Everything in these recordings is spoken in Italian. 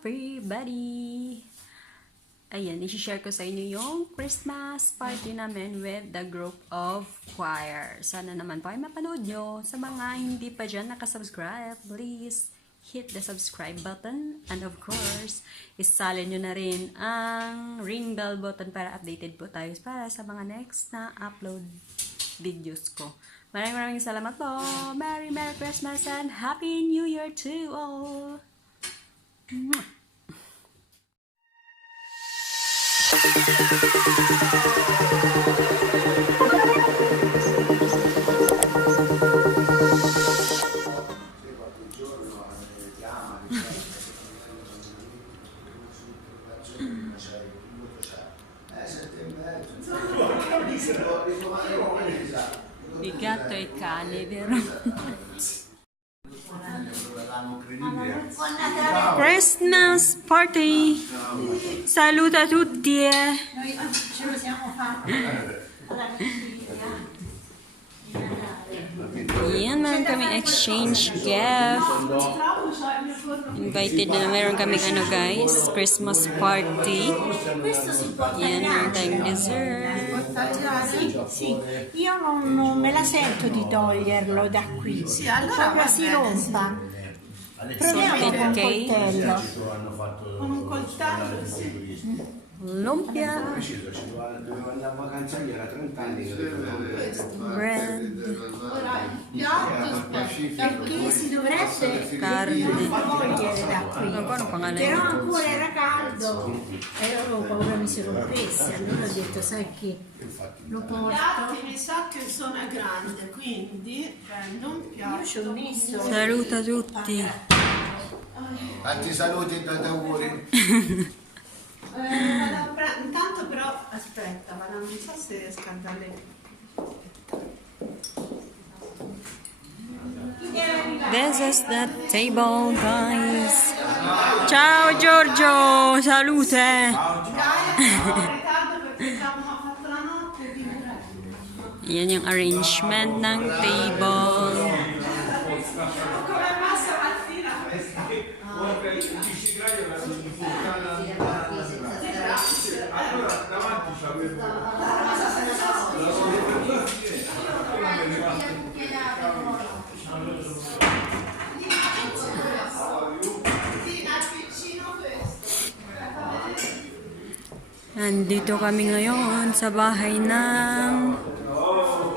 everybody! Ayan, i-share ko sa inyo yung Christmas party namin with the group of choir. Sana naman po ay mapanood nyo. Sa mga hindi pa dyan nakasubscribe, please hit the subscribe button. And of course, isalin nyo na rin ang ring bell button para updated po tayo para sa mga next na upload videos ko. Maraming salamat po. Merry Christmas and Happy New Year to all! Bigatto e cane, vero? Christmas party! Saluto a tutti! Ce lo siamo fatti alla vigilia. Yan, meron kaming exchange gift. Invited na meron kaming guys, Christmas party. Questo si può Yan, meron tagliare. tayong dessert. Sì, io non me la sento di toglierlo da qui. Sì, allora proprio si rompa. Proviamo con un coltello. Con un coltello, sì. Lumpia. Dovevo andare a vacanza lì, era 30 anni che Bread. Ora il piatto, perché si dovrebbe Carne. togliere da qui. Ancora pangalan Però nito. ancora era caldo e io avevo paura mi si rompesse, allora ho detto sai che lo porto. Mi sa che sono grande, quindi prendo un piatto. Io ci ho messo Saluto a tutti. Tanti saluti e tanti auguri. Intanto però aspetta, ma non so se scaldare. This is the table, guys. Ciao Giorgio, salute. Yan yung arrangement ng table. Nandito kami ngayon sa bahay ng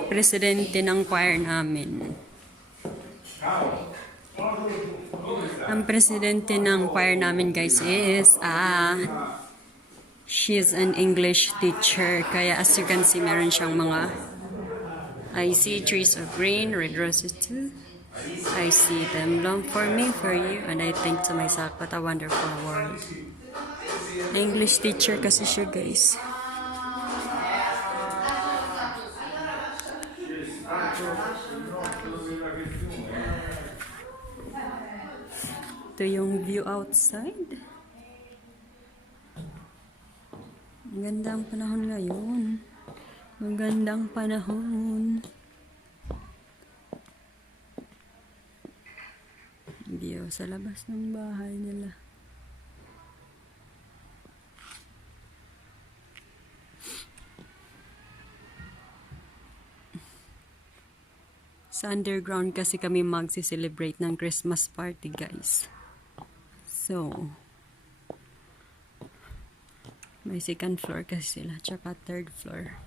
presidente ng choir namin. Ang presidente ng choir namin guys is she's an English teacher. Kaya as you can see, meron siyang mga I see trees of green, red roses too. I see them long for me, for you, and I think to myself, what a wonderful world. English teacher kasi siya guys. Ito yung view outside. Magandang panahon ngayon. Magandang panahon. View sa labas ng bahay nila. Sa underground kasi kami magsi-celebrate ng Christmas party guys. So, may second floor kasi sila, tsaka third floor.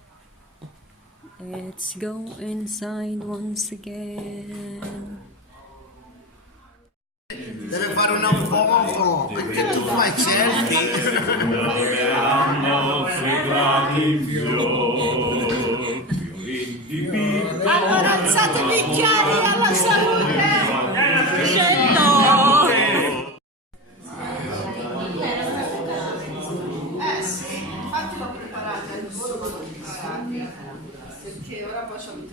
Let's go inside once again. Deve fare una foto, perché tu fai selfie. Allora alzate i bicchieri alla salute! Certo! Sì, infatti l'ho preparata il volo perché ora facciamo il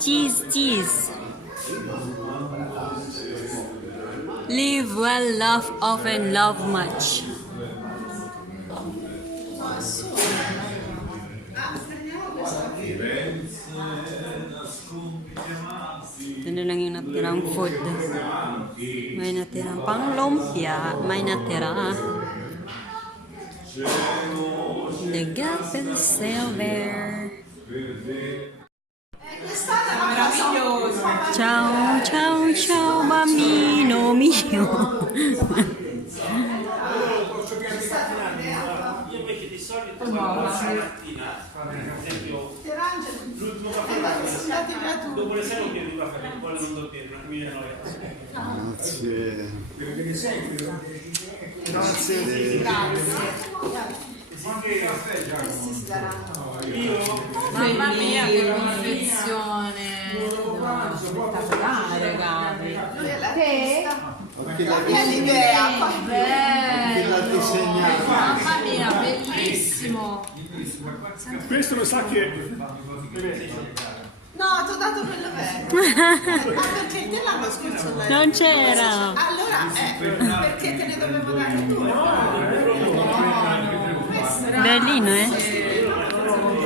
Cheese. Live well, laugh often, love much. Ito na lang yung natirang food. May natirang pang lumpia. May natira. The gap is still there. Ciao, ciao, ciao, bambino mio. Perché di solito quando la mattina, per esempio, l'ultimo caffè dopo le 6 non bevo caffè, poi non do bere, non mi viene noia. Grazie. Mamma mia, che confezione! No, spettacolare, Gabi. Te? Che l'idea! l'ha disegnato. Mamma mia, bellissimo! Questo lo sa che... No, ti ho dato quello vero. Ma perché te l'anno scorso non Non c'era. Allora, perché te ne dovevo dare tu? Bellino, eh?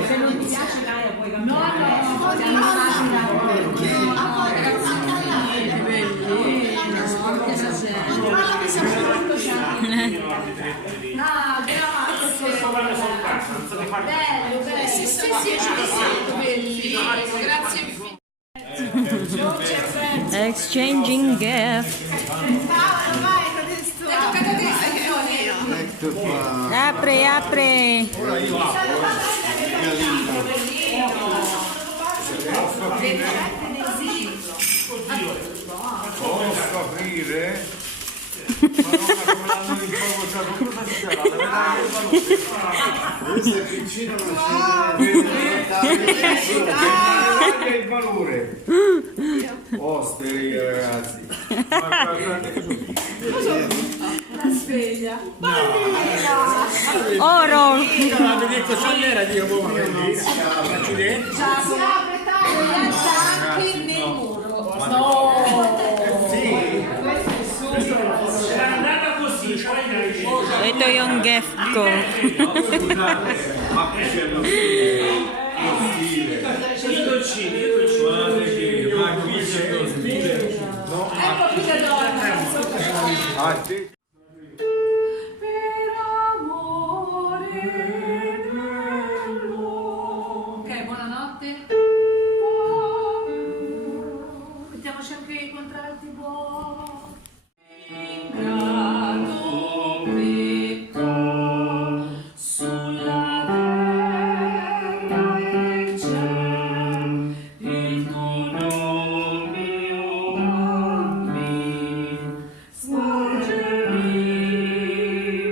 Se non ti piace Gaia puoi cambiare. No, perché a volte è bellino. Controllo che siamo bello, bello. Sì, bellissimo. Grazie infinite. Exchanging gift. Ecco qua. Apri, apri. Posso aprire? Madonna, come l'hanno improvvisato, cosa si sarà? Questo è piccino, non È il valore. Osteri, ragazzi. Ma guardate che La sveglia. Oro. La detto c'era di accidenti. Si apre anche nel muro. No! Era andata così, poi Ito yung gift ko. ma che c'è lo stile? io dolcini. Guardate che ma qui c'è lo stile. No, Ecco qui che a te. Ok, buonanotte. Mettiamoci anche i contralti buoni. Sulla terra e il cielo, il tuo nome, oh bambino, spargimi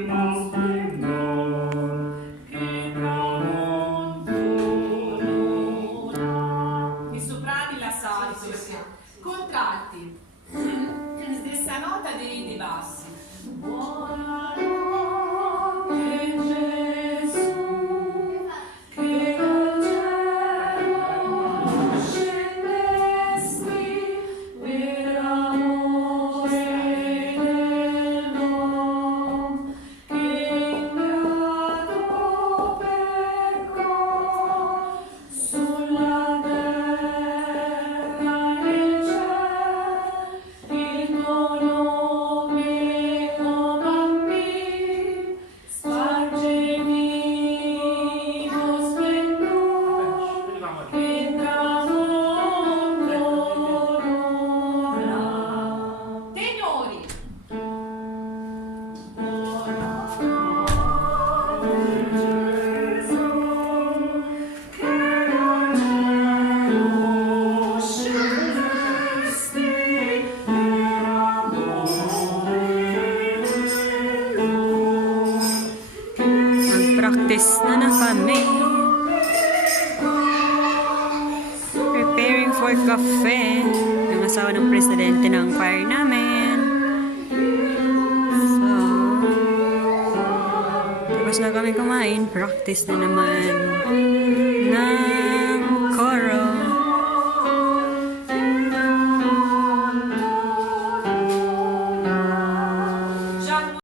lo splendore che tramonto non ha. I soprani la salsa, contralti, stessa nota dei bassi. Buonanotte Gesù, che dal cielo scendesti per amore dell'uomo, che ingrato peccò sulla terra e nel cielo, il tuo nome, oh bambino, spargimi lo splendore che tramonto non ha. Tenori! Mag-practice na kami. Preparing for cafe. Yung asawa ng presidente ng choir namin. So, tapos na kami kumain. Practice na naman. Na